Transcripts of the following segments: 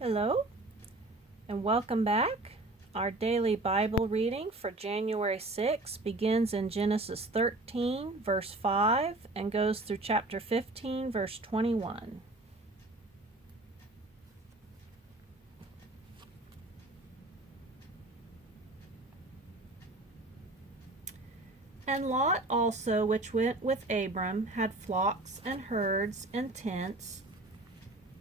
Hello, and welcome back. Our daily Bible reading for January 6 begins in Genesis 13, verse 5, and goes through chapter 15, verse 21. And Lot also, which went with Abram, had flocks and herds and tents,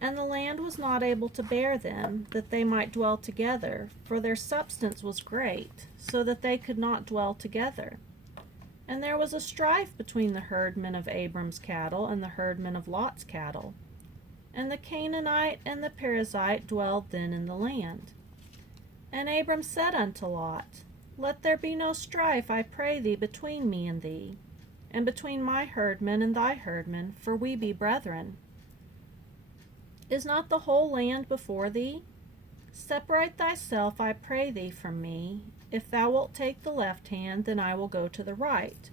and the land was not able to bear them, that they might dwell together, for their substance was great, so that they could not dwell together. And there was a strife between the herdmen of Abram's cattle and the herdmen of Lot's cattle. And the Canaanite and the Perizzite dwelled then in the land. And Abram said unto Lot, Let there be no strife, I pray thee, between me and thee, and between my herdmen and thy herdmen, for we be brethren. Is not the whole land before thee? Separate thyself, I pray thee, from me. If thou wilt take the left hand, then I will go to the right.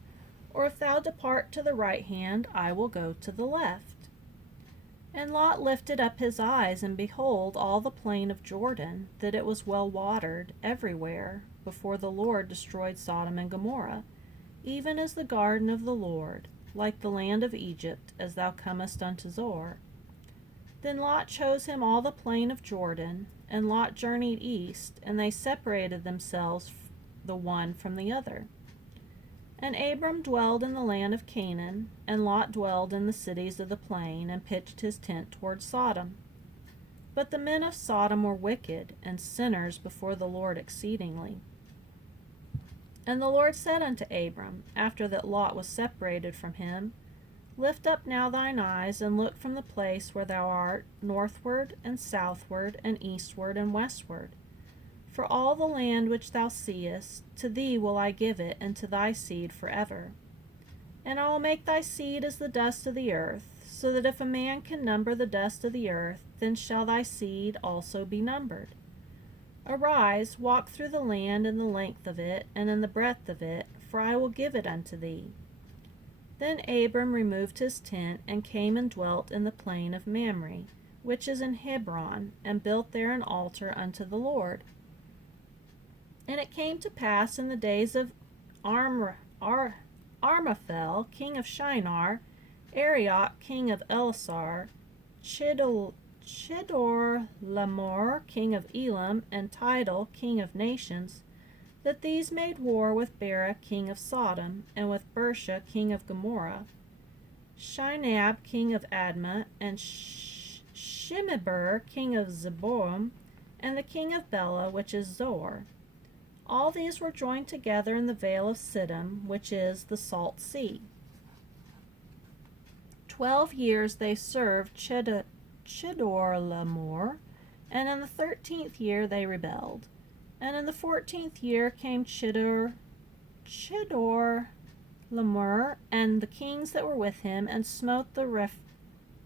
Or if thou depart to the right hand, I will go to the left. And Lot lifted up his eyes, and behold, all the plain of Jordan, that it was well watered everywhere, before the Lord destroyed Sodom and Gomorrah, even as the garden of the Lord, like the land of Egypt, as thou comest unto Zoar. Then Lot chose him all the plain of Jordan, and Lot journeyed east, and they separated themselves the one from the other. And Abram dwelled in the land of Canaan, and Lot dwelled in the cities of the plain, and pitched his tent toward Sodom. But the men of Sodom were wicked, and sinners before the Lord exceedingly. And the Lord said unto Abram, after that Lot was separated from him, Lift up now thine eyes, and look from the place where thou art, northward and southward and eastward and westward. For all the land which thou seest, to thee will I give it, and to thy seed forever. And I will make thy seed as the dust of the earth, so that if a man can number the dust of the earth, then shall thy seed also be numbered. Arise, walk through the land in the length of it, and in the breadth of it, for I will give it unto thee. Then Abram removed his tent, and came and dwelt in the plain of Mamre, which is in Hebron, and built there an altar unto the Lord. And it came to pass in the days of Armaphel, king of Shinar, Arioch, king of Elasar, Chedorlaomer, king of Elam, and Tidal, king of nations, that these made war with Bera, king of Sodom, and with Bersha, king of Gomorrah, Shinab, king of Admah, and Shemeber, king of Zeboim, and the king of Bela, which is Zoar. All these were joined together in the vale of Siddim, which is the Salt Sea. 12 years they served Chedorlaomer, and in the 13th year they rebelled. And in the 14th year came Chedorlaomer and the kings that were with him, and smote the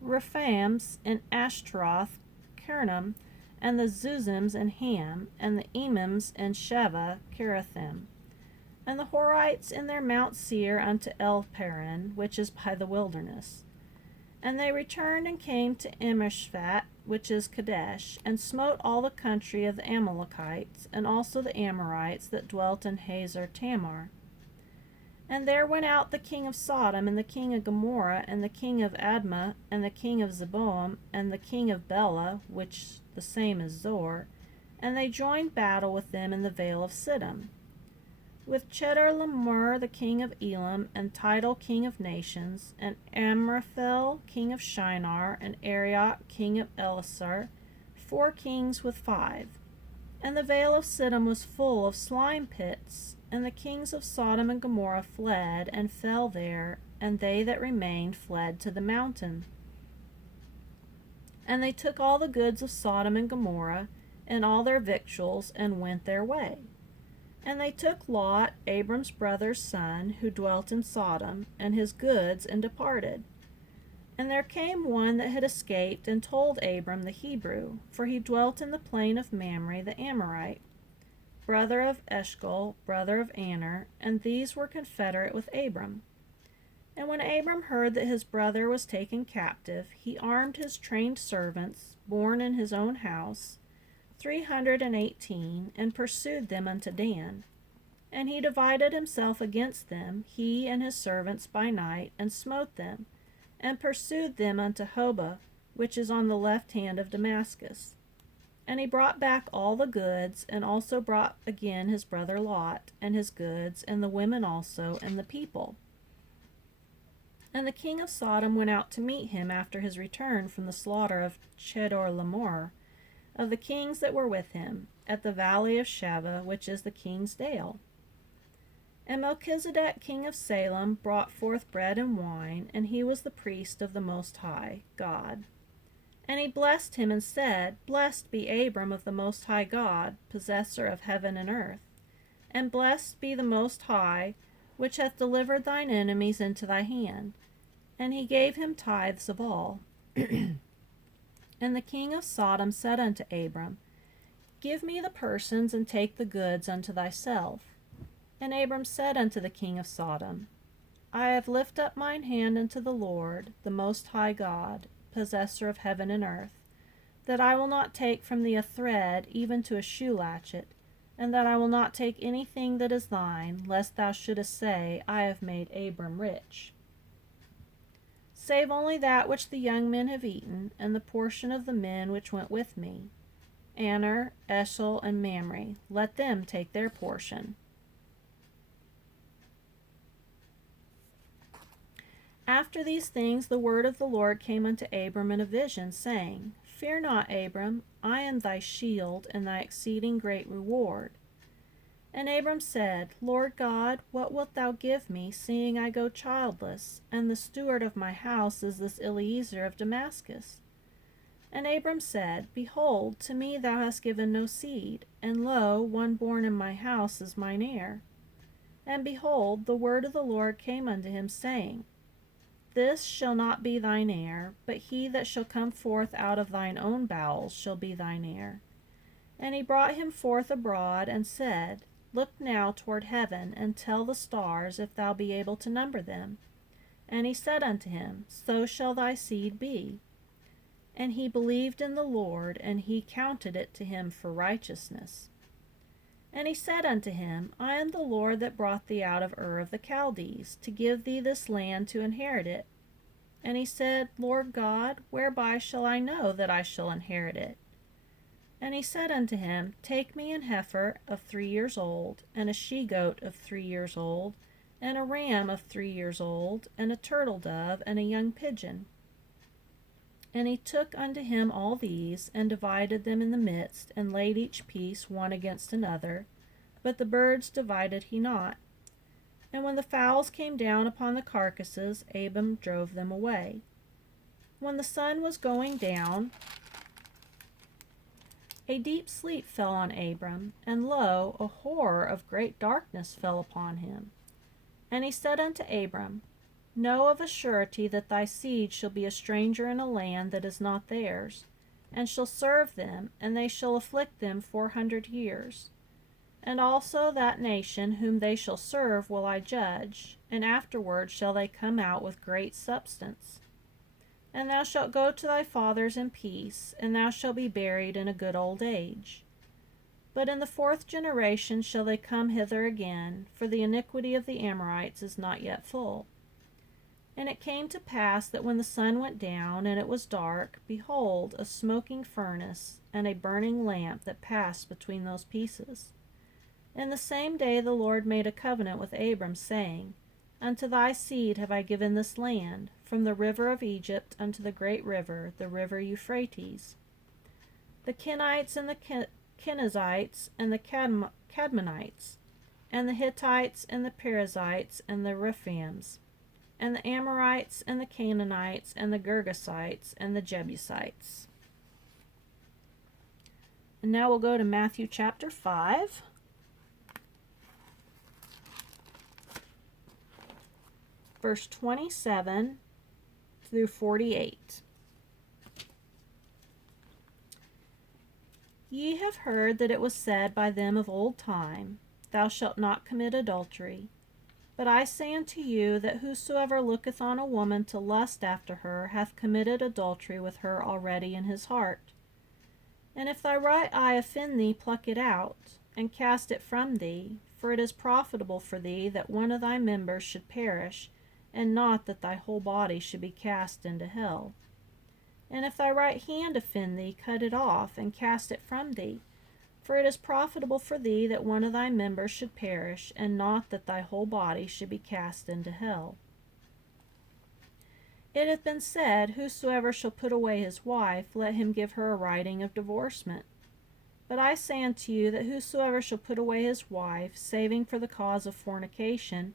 Rephaims in Ashtaroth, Kernim, and the Zuzims in Ham, and the Emims in Sheva, Kirathim, and the Horites in their Mount Seir unto El-Paran, which is by the wilderness. And they returned and came to Emeshphat, which is Kadesh, and smote all the country of the Amalekites, and also the Amorites that dwelt in Hazar Tamar. And there went out the king of Sodom, and the king of Gomorrah, and the king of Admah, and the king of Zeboim, and the king of Bela, which the same is Zoar, and they joined battle with them in the vale of Siddim. With Chedorlaomer the king of Elam, and Tidal king of nations, and Amraphel king of Shinar, and Arioch king of Elasar, 4 kings with 5. And the vale of Siddim was full of slime pits, and the kings of Sodom and Gomorrah fled, and fell there, and they that remained fled to the mountain. And they took all the goods of Sodom and Gomorrah, and all their victuals, and went their way. And they took Lot, Abram's brother's son, who dwelt in Sodom, and his goods, and departed. And there came one that had escaped, and told Abram the Hebrew, for he dwelt in the plain of Mamre the Amorite, brother of Eshcol, brother of Aner, and these were confederate with Abram. And when Abram heard that his brother was taken captive, he armed his trained servants, born in his own house, 318, and pursued them unto Dan. And he divided himself against them, he and his servants, by night, and smote them, and pursued them unto Hobah, which is on the left hand of Damascus. And he brought back all the goods, and also brought again his brother Lot, and his goods, and the women also, and the people. And the king of Sodom went out to meet him after his return from the slaughter of Chedorlaomer, of the kings that were with him, at the valley of Shaveh, which is the king's dale. And Melchizedek king of Salem brought forth bread and wine, and he was the priest of the Most High God. And he blessed him and said, Blessed be Abram of the Most High God, possessor of heaven and earth. And blessed be the Most High, which hath delivered thine enemies into thy hand. And he gave him tithes of all. And the king of Sodom said unto Abram, Give me the persons, and take the goods unto thyself. And Abram said unto the king of Sodom, I have lifted up mine hand unto the Lord, the Most High God, possessor of heaven and earth, that I will not take from thee a thread, even to a shoe latchet, and that I will not take anything that is thine, lest thou shouldest say, I have made Abram rich. Save only that which the young men have eaten, and the portion of the men which went with me, Aner, Eshel, and Mamre, let them take their portion. After these things the word of the Lord came unto Abram in a vision, saying, Fear not, Abram, I am thy shield, and thy exceeding great reward. And Abram said, Lord God, what wilt thou give me, seeing I go childless, and the steward of my house is this Eliezer of Damascus? And Abram said, Behold, to me thou hast given no seed, and lo, one born in my house is mine heir. And behold, the word of the Lord came unto him, saying, This shall not be thine heir, but he that shall come forth out of thine own bowels shall be thine heir. And he brought him forth abroad, and said, Look now toward heaven, and tell the stars, if thou be able to number them. And he said unto him, So shall thy seed be. And he believed in the Lord, and he counted it to him for righteousness. And he said unto him, I am the Lord that brought thee out of Ur of the Chaldees, to give thee this land to inherit it. And he said, Lord God, whereby shall I know that I shall inherit it? And he said unto him, Take me an heifer of 3 years old, and a she-goat of 3 years old, and a ram of 3 years old, and a turtle dove, and a young pigeon. And he took unto him all these, and divided them in the midst, and laid each piece one against another, but the birds divided he not. And when the fowls came down upon the carcasses, Abram drove them away. When the sun was going down, a deep sleep fell on Abram, and lo, a horror of great darkness fell upon him. And he said unto Abram, Know of a surety that thy seed shall be a stranger in a land that is not theirs, and shall serve them, and they shall afflict them 400 years. And also that nation whom they shall serve will I judge, and afterward shall they come out with great substance. And thou shalt go to thy fathers in peace, and thou shalt be buried in a good old age. But in the 4th generation shall they come hither again, for the iniquity of the Amorites is not yet full. And it came to pass that when the sun went down, and it was dark, behold, a smoking furnace, and a burning lamp that passed between those pieces. And the same day the Lord made a covenant with Abram, saying, Unto thy seed have I given this land, from the river of Egypt unto the great river, the river Euphrates. The Kenites and the Kenizzites and the Cadmonites, and the Hittites and the Perizzites and the Rephaims, and the Amorites and the Canaanites and the Girgasites and the Jebusites. And now we'll go to Matthew chapter 5. Verse 27 through 48. Ye have heard that it was said by them of old time, Thou shalt not commit adultery. But I say unto you, that whosoever looketh on a woman to lust after her hath committed adultery with her already in his heart. And if thy right eye offend thee, pluck it out, and cast it from thee, for it is profitable for thee that one of thy members should perish, and not that thy whole body should be cast into hell. And if thy right hand offend thee, cut it off, and cast it from thee, for it is profitable for thee that one of thy members should perish, and not that thy whole body should be cast into hell. It hath been said, whosoever shall put away his wife, let him give her a writing of divorcement. But I say unto you, that whosoever shall put away his wife, saving for the cause of fornication,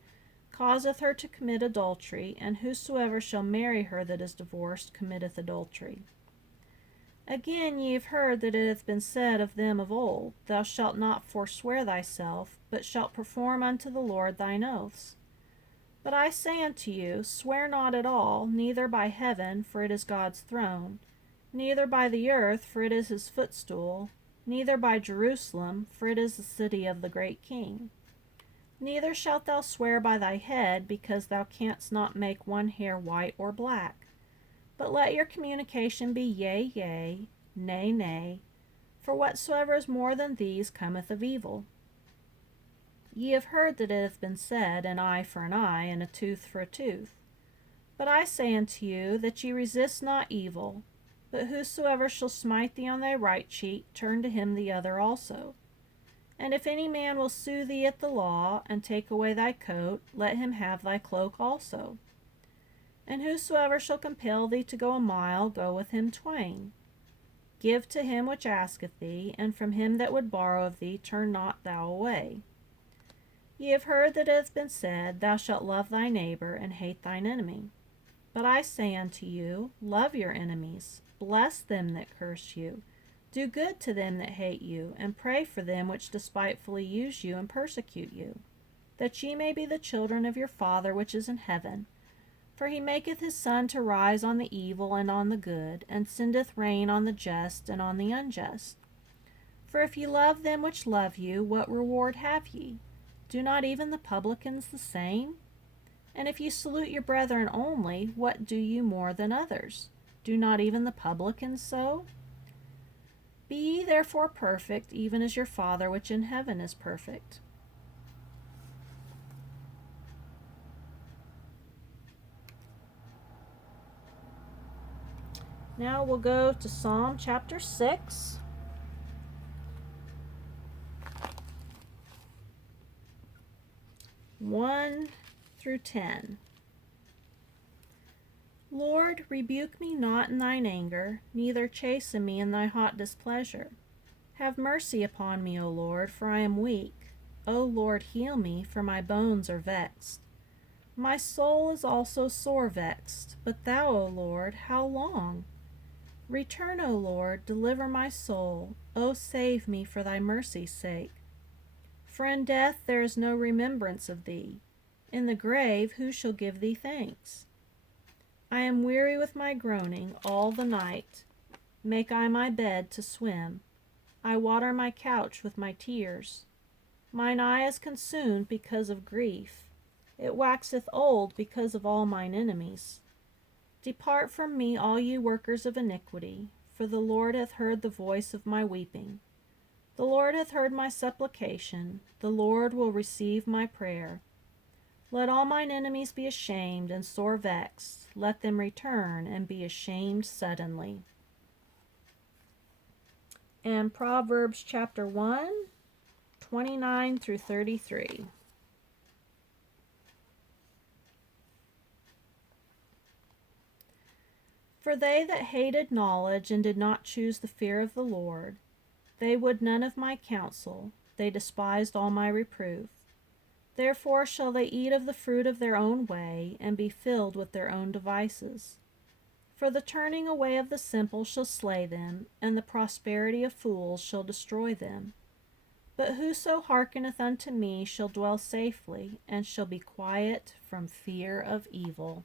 causeth her to commit adultery, and whosoever shall marry her that is divorced committeth adultery. Again ye have heard that it hath been said of them of old, Thou shalt not forswear thyself, but shalt perform unto the Lord thine oaths. But I say unto you, swear not at all, neither by heaven, for it is God's throne, neither by the earth, for it is his footstool, neither by Jerusalem, for it is the city of the great King. Neither shalt thou swear by thy head, because thou canst not make one hair white or black. But let your communication be yea, yea, nay, nay, for whatsoever is more than these cometh of evil. Ye have heard that it hath been said, an eye for an eye, and a tooth for a tooth. But I say unto you, that ye resist not evil, but whosoever shall smite thee on thy right cheek, turn to him the other also. And if any man will sue thee at the law, and take away thy coat, let him have thy cloak also. And whosoever shall compel thee to go a mile, go with him twain. Give to him which asketh thee, and from him that would borrow of thee turn not thou away. Ye have heard that it hath been said, Thou shalt love thy neighbor, and hate thine enemy. But I say unto you, love your enemies, bless them that curse you, do good to them that hate you, and pray for them which despitefully use you and persecute you, that ye may be the children of your Father which is in heaven. For he maketh his sun to rise on the evil and on the good, and sendeth rain on the just and on the unjust. For if ye love them which love you, what reward have ye? Do not even the publicans the same? And if ye salute your brethren only, what do you more than others? Do not even the publicans so? Be ye therefore perfect, even as your Father which in heaven is perfect. Now we'll go to Psalm chapter 6. One through 10. Lord, rebuke me not in thine anger, neither chasten me in thy hot displeasure. Have mercy upon me, O Lord, for I am weak. O Lord, heal me, for my bones are vexed. My soul is also sore vexed, but thou, O Lord, how long? Return, O Lord, deliver my soul. O save me for thy mercy's sake. For in death there is no remembrance of thee. In the grave who shall give thee thanks? I am weary with my groaning all the night. Make I my bed to swim. I water my couch with my tears. Mine eye is consumed because of grief. It waxeth old because of all mine enemies. Depart from me, all ye workers of iniquity, for the Lord hath heard the voice of my weeping. The Lord hath heard my supplication. The Lord will receive my prayer. Let all mine enemies be ashamed and sore vexed. Let them return and be ashamed suddenly. And Proverbs chapter 1, 29 through 33. For they that hated knowledge and did not choose the fear of the Lord, they would none of my counsel, they despised all my reproof. Therefore shall they eat of the fruit of their own way, and be filled with their own devices. For the turning away of the simple shall slay them, and the prosperity of fools shall destroy them. But whoso hearkeneth unto me shall dwell safely, and shall be quiet from fear of evil.